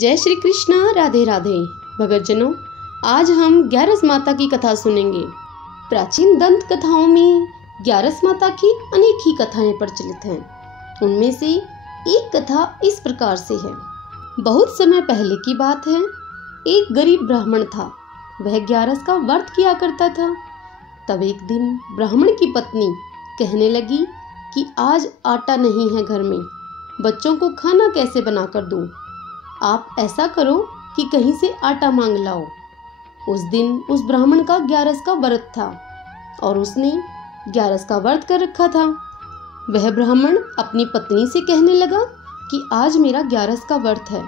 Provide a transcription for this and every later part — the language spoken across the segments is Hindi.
जय श्री कृष्णा, राधे राधे। भगतजनों, आज हम ग्यारस माता की कथा सुनेंगे। प्राचीन दंत कथाओं में ग्यारस माता की अनेक ही कथाएं प्रचलित हैं। उनमें से एक कथा इस प्रकार से है। बहुत समय पहले की बात है। एक गरीब ब्राह्मण था। वह ग्यारस का व्रत किया करता था। तब एक दिन ब्राह्मण की पत्नी कहने लगी कि आज आटा नहीं है घर में, बच्चों को खाना कैसे बनाकर दूं? आप ऐसा करो कि कहीं से आटा मांग लाओ। उस दिन उस ब्राह्मण का ग्यारस का व्रत था और उसने ग्यारस का व्रत कर रखा था। वह ब्राह्मण अपनी पत्नी से कहने लगा कि आज मेरा ग्यारस का व्रत है,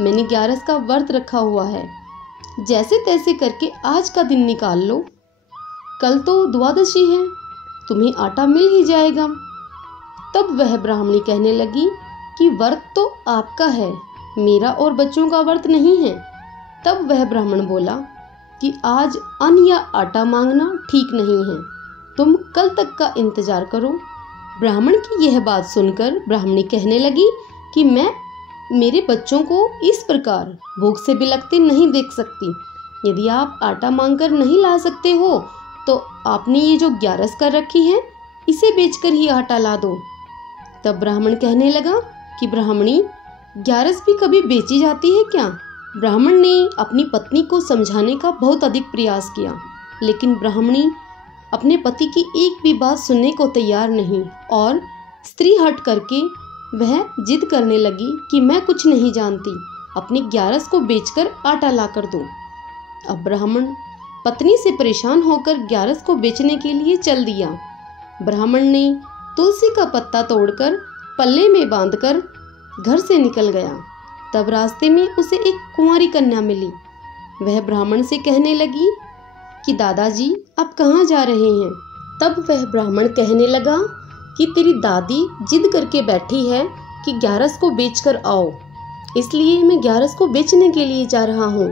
मैंने ग्यारस का व्रत रखा हुआ है, जैसे तैसे करके आज का दिन निकाल लो, कल तो द्वादशी है, तुम्हें आटा मिल ही जाएगा। तब वह ब्राह्मणी कहने लगी कि व्रत तो आपका है, मेरा और बच्चों का व्रत नहीं है। तब वह ब्राह्मण बोला कि आज अन्न या आटा मांगना ठीक नहीं है, तुम कल तक का इंतजार करो। ब्राह्मण की यह बात सुनकर ब्राह्मणी कहने लगी कि मैं मेरे बच्चों को इस प्रकार भूख से बिलखते नहीं देख सकती। यदि आप आटा मांगकर नहीं ला सकते हो तो आपने ये जो ग्यारस कर रखी है इसे बेचकर ही आटा ला दो। तब ब्राह्मण कहने लगा कि ब्राह्मणी, ग्यारस भी कभी बेची जाती है क्या? ब्राह्मण ने अपनी पत्नी को समझाने का बहुत अधिक प्रयास किया, लेकिन ब्राह्मणी अपने पति की एक भी बात सुनने को तैयार नहीं और स्त्री हट करके वह जिद करने लगी कि मैं कुछ नहीं जानती, अपनी ग्यारस को बेचकर आटा ला कर दो। अब ब्राह्मण पत्नी से परेशान होकर ग्यारस को बेचने के लिए चल दिया। ब्राह्मण ने तुलसी का पत्ता तोड़कर पल्ले में बांधकर घर से निकल गया। तब रास्ते में उसे एक कुंवारी कन्या मिली। वह ब्राह्मण से कहने लगी कि दादाजी, आप कहाँ जा रहे हैं? तब वह ब्राह्मण कहने लगा कि तेरी दादी जिद करके बैठी है कि ग्यारस को बेचकर आओ, इसलिए मैं ग्यारस को बेचने के लिए जा रहा हूँ।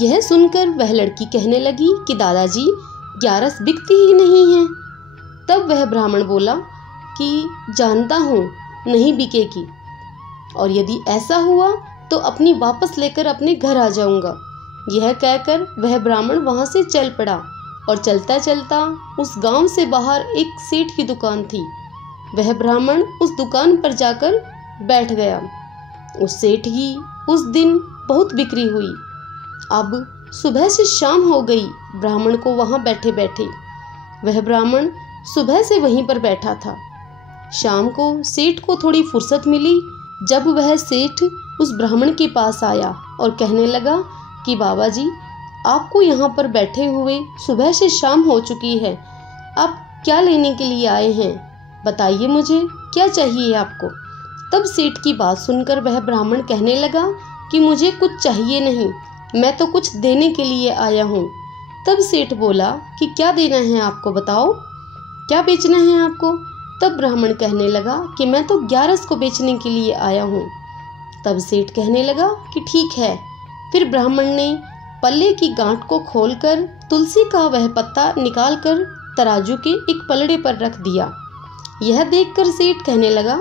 यह सुनकर वह लड़की कहने लगी कि दादाजी, ग्यारस बिकती ही नहीं है। तब वह ब्राह्मण बोला कि जानता हूँ नहीं बिकेगी, और यदि ऐसा हुआ तो अपनी वापस लेकर अपने घर आ जाऊंगा। यह कहकर वह ब्राह्मण वहां से चल पड़ा और चलता चलता उस गांव से बाहर एक सेठ की दुकान थी। वह ब्राह्मण उस दुकान पर जाकर बैठ गया। उस सेठ की उस दिन बहुत बिक्री हुई। अब सुबह से शाम हो गई ब्राह्मण को वहां बैठे बैठे। वह ब्राह्मण सुबह से वहीं पर बैठा था। शाम को सेठ को थोड़ी फुर्सत मिली जब वह सेठ उस ब्राह्मण के पास आया और कहने लगा कि बाबा जी, आपको यहाँ पर बैठे हुए सुबह से शाम हो चुकी है, आप क्या लेने के लिए आए हैं? बताइए मुझे, क्या चाहिए आपको? तब सेठ की बात सुनकर वह ब्राह्मण कहने लगा कि मुझे कुछ चाहिए नहीं, मैं तो कुछ देने के लिए आया हूँ। तब सेठ बोला कि क्या देना है आपको, बताओ, क्या बेचना है आपको? तब ब्राह्मण कहने लगा कि मैं तो ग्यारस को बेचने के लिए आया हूँ। तब सेठ कहने लगा कि ठीक है। फिर ब्राह्मण ने पल्ले की गांठ को खोलकर तुलसी का वह पत्ता निकालकर तराजू के एक पलड़े पर रख दिया। यह देखकर सेठ कहने लगा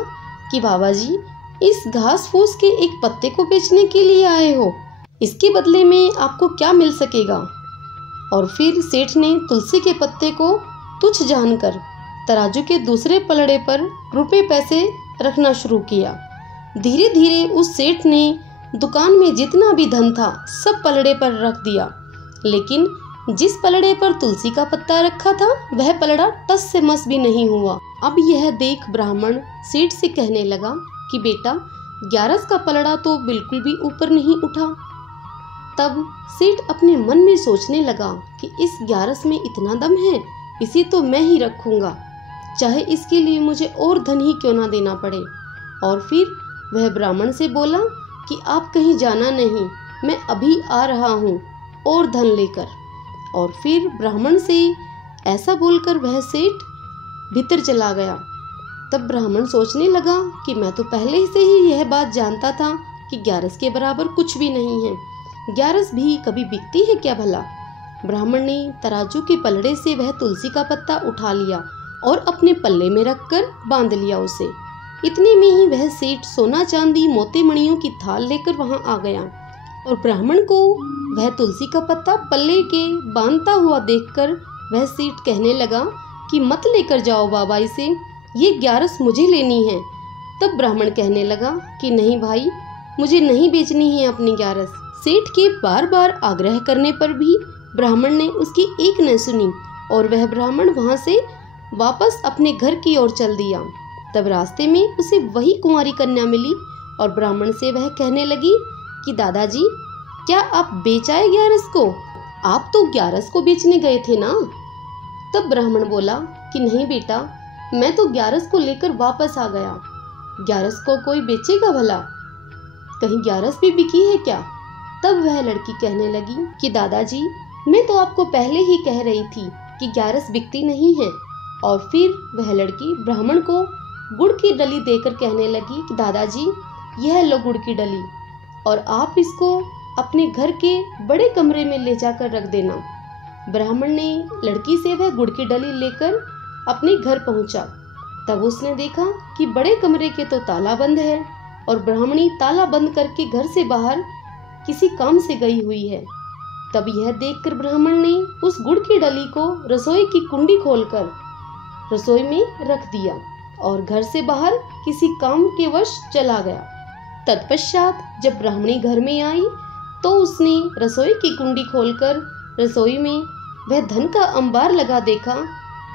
कि बाबा जी, इस घास फूस के एक पत्ते को बेचने के लिए आए हो, इसके बदले में आपको क्या मिल सकेगा? और फिर सेठ ने तुलसी के पत्ते को तुच्छ जानकर तराजू के दूसरे पलड़े पर रुपए पैसे रखना शुरू किया। धीरे धीरे उस सेठ ने दुकान में जितना भी धन था सब पलड़े पर रख दिया, लेकिन जिस पलड़े पर तुलसी का पत्ता रखा था वह पलड़ा टस से मस भी नहीं हुआ। अब यह देख ब्राह्मण सेठ से कहने लगा कि बेटा, ग्यारस का पलड़ा तो बिल्कुल भी ऊपर नहीं उठा। तब सेठ अपने मन में सोचने लगा कि इस ग्यारस में इतना दम है, इसे तो मैं ही रखूंगा, चाहे इसके लिए मुझे और धन ही क्यों ना देना पड़े। और फिर वह ब्राह्मण से बोला कि आप कहीं जाना नहीं, मैं अभी आ रहा हूँ और धन लेकर। और फिर ब्राह्मण से ऐसा बोलकर वह सेठ भीतर चला गया। तब ब्राह्मण सोचने लगा कि मैं तो पहले से ही यह बात जानता था कि ग्यारस के बराबर कुछ भी नहीं है, ग्यारस भी कभी बिकती है क्या भला? ब्राह्मण ने तराजू के पलड़े से वह तुलसी का पत्ता उठा लिया और अपने पल्ले में रखकर बांध लिया उसे। इतने में ही वह सेठ सोना चांदी मोती मणियों की थाल लेकर वहां आ गया और ब्राह्मण को वह तुलसी का पत्ता पल्ले के बांधता हुआ देखकर वह सेठ कहने लगा कि मत लेकर जाओ बाबा इसे, ये 11 मुझे लेनी है। तब ब्राह्मण कहने लगा कि नहीं भाई, मुझे नहीं बेचनी है अपनी 11। सेठ के बार बार आग्रह करने पर भी ब्राह्मण ने उसकी एक न सुनी और वह ब्राह्मण वहां से वापस अपने घर की ओर चल दिया। तब रास्ते में उसे वही कुंवारी कन्या मिली और ब्राह्मण से वह कहने लगी कि दादाजी, क्या आप बेच आए 11 को? आप तो 11 को बेचने गए थे ना? तब ब्राह्मण बोला कि नहीं बेटा, मैं तो 11 को लेकर वापस आ गया। 11 को कोई बेचेगा भला? कहीं 11 भी बिकी है क्या? तब वह लड़की कहने लगी कि दादाजी, मैं तो आपको पहले ही कह रही थी कि 11 बिकती नहीं है। और फिर वह लड़की ब्राह्मण को गुड़ की डली देकर कहने लगी कि दादाजी, यह लो गुड़ की डली और आप इसको अपने घर के बड़े कमरे में ले जाकर रख देना। ब्राह्मण ने लड़की से वह गुड़ की डली लेकर अपने घर पहुंचा। तब उसने देखा कि बड़े कमरे के तो ताला बंद है और ब्राह्मणी ताला बंद करके घर से बाहर किसी काम से गई हुई है। तब यह देखकर ब्राह्मण ने उस गुड़ की डली को रसोई की कुंडी खोलकर रसोई में रख दिया और घर से बाहर किसी काम के वश चला गया। तत्पश्चात जब ब्राह्मणी घर में आई तो उसने रसोई की कुंडी खोलकर रसोई में वह धन का अंबार लगा देखा।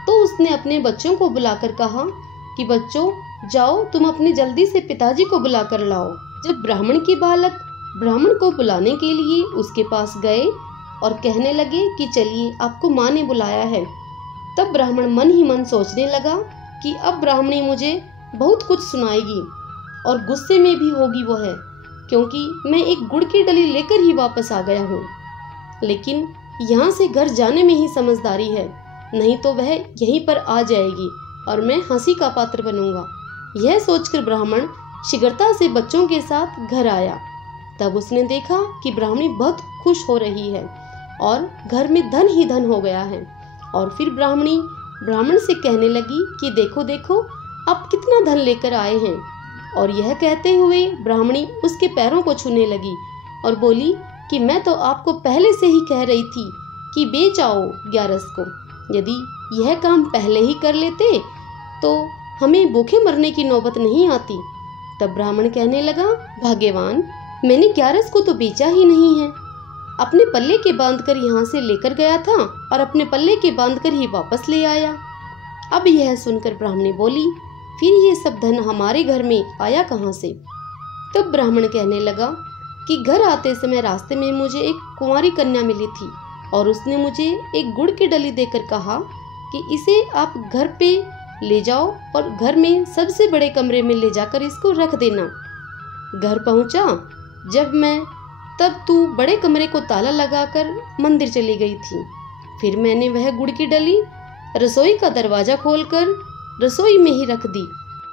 तो उसने अपने बच्चों को बुलाकर कहा कि बच्चों, जाओ तुम अपने जल्दी से पिताजी को बुलाकर लाओ। जब ब्राह्मण के बालक ब्राह्मण को बुलाने के लिए उसके पास गए और कहने लगे कि चलिए, आपको माँ ने बुलाया है, तब ब्राह्मण मन ही मन सोचने लगा कि अब ब्राह्मणी मुझे बहुत कुछ सुनाएगी और गुस्से में भी होगी वो है, क्योंकि मैं एक गुड़ की डली लेकर ही वापस आ गया हूँ। लेकिन यहाँ से घर जाने में ही समझदारी है, नहीं तो वह यहीं पर आ जाएगी और मैं हंसी का पात्र बनूंगा। यह सोचकर ब्राह्मण शीघ्रता से बच्चों के साथ घर आया। तब उसने देखा कि ब्राह्मणी बहुत खुश हो रही है और घर में धन ही धन हो गया है। और फिर ब्राह्मणी ब्राह्मण से कहने लगी कि देखो देखो, आप कितना धन लेकर आए हैं। और यह कहते हुए ब्राह्मणी उसके पैरों को छूने लगी और बोली कि मैं तो आपको पहले से ही कह रही थी कि बेच आओ 11 को। यदि यह काम पहले ही कर लेते तो हमें भूखे मरने की नौबत नहीं आती। तब ब्राह्मण कहने लगा, भाग्यवान, मैंने 11 को तो बेचा ही नहीं है, अपने पल्ले के बांधकर यहाँ से लेकर गया था और अपने पल्ले के बांधकर ही वापस ले आया। अब यह सुनकर ब्राह्मणी बोली, फिर ये सब धन हमारे घर में आया कहाँ से? तब ब्राह्मण कहने लगा कि घर आते समय रास्ते में मुझे एक कुंवारी कन्या मिली थी और उसने मुझे एक गुड़ की डली देकर कहा कि इसे आप घर पे ले जाओ और घर में सबसे बड़े कमरे में ले जाकर इसको रख देना। घर पहुंचा जब मैं, तब तू बड़े कमरे को ताला लगाकर मंदिर चली गई थी। फिर मैंने वह गुड़ की डली रसोई का दरवाजा खोलकर रसोई में ही रख दी।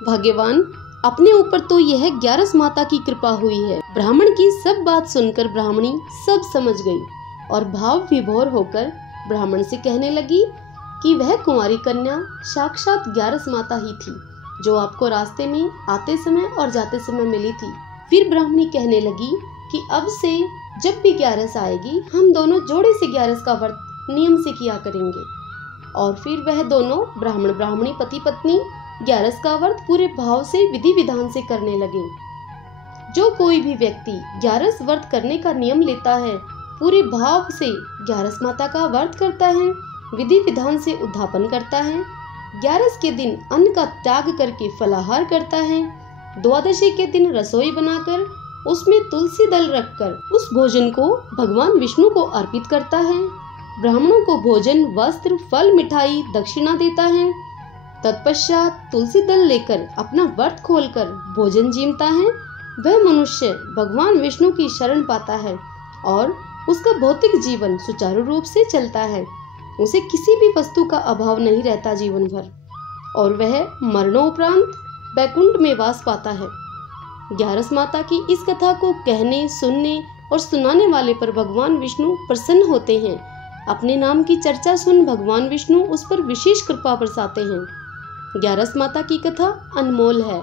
भाग्यवान, अपने ऊपर तो यह 11 माता की कृपा हुई है। ब्राह्मण की सब बात सुनकर ब्राह्मणी सब समझ गई और भाव विभोर होकर ब्राह्मण से कहने लगी कि वह कुंवारी कन्या साक्षात 11 माता ही थी, जो आपको रास्ते में आते समय और जाते समय मिली थी। फिर ब्राह्मणी कहने लगी कि अब से जब भी 11 आएगी, हम दोनों जोड़े से 11 का व्रत नियम से किया करेंगे। और फिर वह दोनों ब्राह्मण ब्राह्मणी पति पत्नी 11 का व्रत पूरे भाव से विधि विधान से करने लगे। जो कोई भी व्यक्ति 11 व्रत करने का नियम लेता है, पूरे भाव से 11 माता का व्रत करता है, विधि विधान से उद्यापन करता है, 11 के दिन अन्न का त्याग करके फलाहार करता है, द्वादशी के दिन रसोई बनाकर उसमें तुलसी दल रखकर उस भोजन को भगवान विष्णु को अर्पित करता है, ब्राह्मणों को भोजन, वस्त्र, फल, मिठाई, दक्षिणा देता है, तत्पश्चात तुलसी दल लेकर अपना व्रत खोलकर भोजन जीमता है, वह मनुष्य भगवान विष्णु की शरण पाता है और उसका भौतिक जीवन सुचारू रूप से चलता है। उसे किसी भी वस्तु का अभाव नहीं रहता जीवन भर और वह मरणोपरांत बैकुंठ में वास पाता है। 11 माता की इस कथा को कहने, सुनने और सुनाने वाले पर भगवान विष्णु प्रसन्न होते हैं। अपने नाम की चर्चा सुन भगवान विष्णु उस पर विशेष कृपा बरसाते हैं। 11 माता की कथा अनमोल है।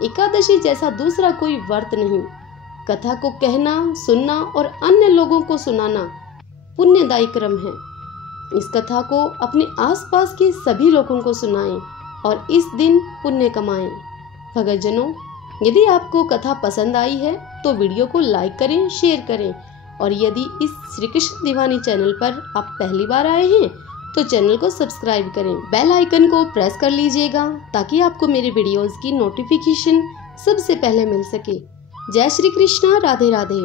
एकादशी जैसा दूसरा कोई व्रत नहीं। कथा को कहना, सुनना और अन्य लोगों को सुनाना पुण्यदायी क्रम है। इस कथा को अपने आसपास के सभी लोगों को सुनाएं और इस दिन पुण्य कमाएं। भक्तजनों, यदि आपको कथा पसंद आई है तो वीडियो को लाइक करें, शेयर करें और यदि इस श्री कृष्ण दीवानी चैनल पर आप पहली बार आए हैं तो चैनल को सब्सक्राइब करें, बेल आइकन को प्रेस कर लीजिएगा ताकि आपको मेरे वीडियोस की नोटिफिकेशन सबसे पहले मिल सके। जय श्री कृष्णा, राधे राधे।